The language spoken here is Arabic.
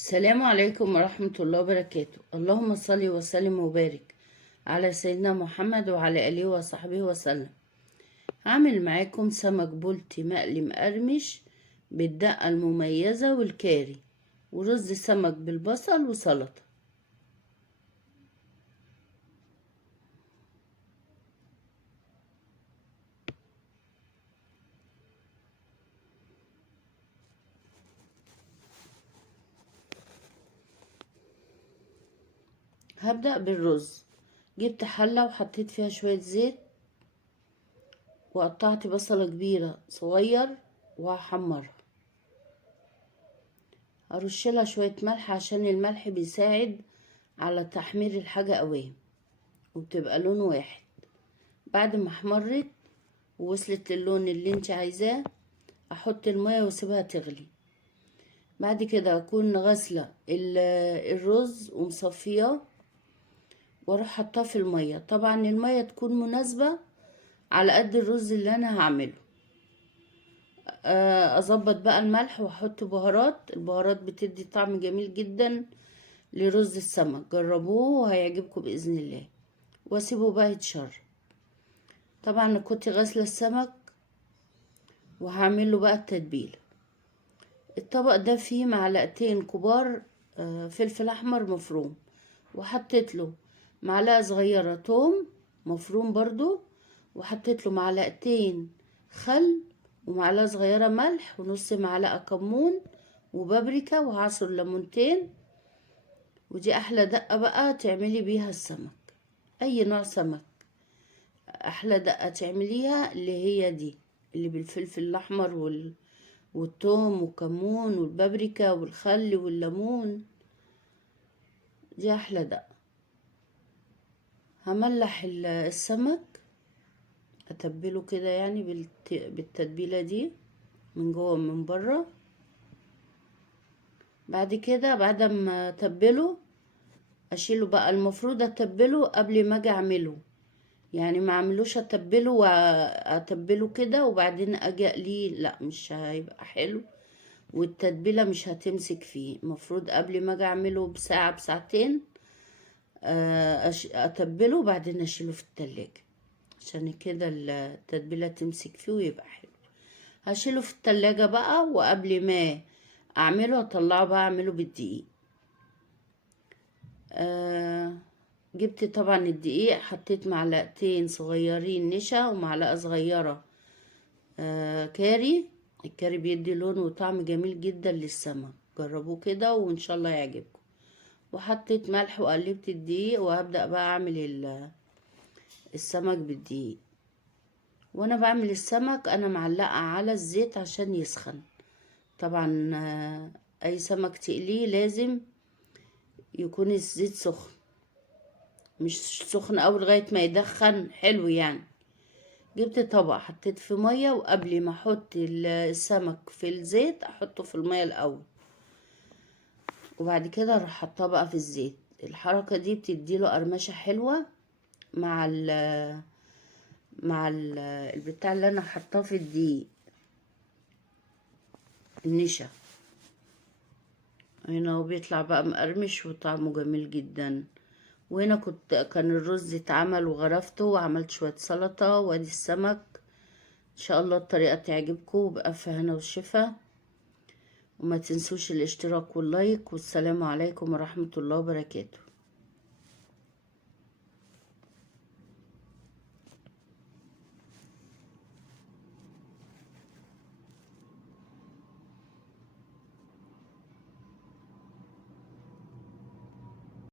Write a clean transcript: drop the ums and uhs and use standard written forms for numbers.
السلام عليكم ورحمة الله وبركاته. اللهم صل وسلم وبارك على سيدنا محمد وعلى آله وصحبه وسلم. هعمل معاكم سمك بلطي مقلي مقرمش بالدقة المميزة والكاري ورز سمك بالبصل وسلطة. هبدأ بالرز. جبت حلة وحطيت فيها شوية زيت وقطعت بصلة كبيرة صغير وهحمرها. هرشلها شوية ملح عشان الملح بيساعد على تحمير الحاجة قوي وبتبقى لون واحد. بعد ما احمرت ووصلت للون اللي انت عايزاه احط المية واسيبها تغلي. بعد كده اكون غاسلة الرز ومصفياه واروح حطاه في المية. طبعا المية تكون مناسبة على قد الرز اللي انا هعمله. اظبط بقى الملح واحط بهارات. البهارات بتدي طعم جميل جدا لرز السمك، جربوه وهيعجبكم باذن الله. واسيبه بقى يتشر. طبعا كنت غاسله السمك وهعمله بقى التتبيله. الطبق ده فيه معلقتين كبار فلفل احمر مفروم، وحطيت له معلقه صغيره توم مفروم برضو، وحطيت له معلقتين خل ومعلقه صغيره ملح ونص معلقه كمون وبابريكا وعصر ليمونتين. ودي احلى دقه بقى تعملي بيها السمك، اي نوع سمك احلى دقه تعمليها اللي هي دي، اللي بالفلفل الاحمر والثوم والكمون والبابريكا والخل والليمون. دي احلى دقه. هملح السمك، اتبله كده يعني بالتتبيله دي من جوه ومن بره. بعد كده بعد ما اتبله اشيله بقى. المفروض اتبله قبل ما اجي اعمله، يعني ما اعملوش اتبله واتبله كده وبعدين اجي اقليه، لا مش هيبقى حلو والتتبيله مش هتمسك فيه. المفروض قبل ما اجي اعمله بساعه بساعتين اتبله وبعدين اشيله في التلاجة عشان كده التتبيله تمسك فيه ويبقى حلو. هشيله في التلاجة بقى، وقبل ما اعمله اطلعه بقى اعمله بالدقيق. جبت طبعا الدقيق، حطيت معلقتين صغيرين نشا ومعلقة صغيرة كاري. الكاري بيدي لون وطعم جميل جدا للسمك، جربوه كده وان شاء الله يعجبكم. وحطيت ملح وقلبت الدقيق وهبدأ بقى اعمل السمك بالدقيق. وانا بعمل السمك انا معلقة على الزيت عشان يسخن. طبعا اي سمك تقليه لازم يكون الزيت سخن، مش سخن اوي لغاية ما يدخن حلو يعني. جبت طبق حطيت في مية، وقبل ما احط السمك في الزيت احطه في المية الاول وبعد كده اروح حطاه بقى في الزيت. الحركة دي بتديله قرمشة حلوة مع البتاع اللي انا حطاه في الدقيق، النشا. هنا هو بيطلع بقى مقرمش وطعمه جميل جدا. وهنا كان الرز اتعمل وغرفته وعملت شوية سلطة، وادي السمك. ان شاء الله الطريقة تعجبكم، بألف هنا والشفا. وما تنسوش الاشتراك واللايك، والسلام عليكم ورحمة الله وبركاته.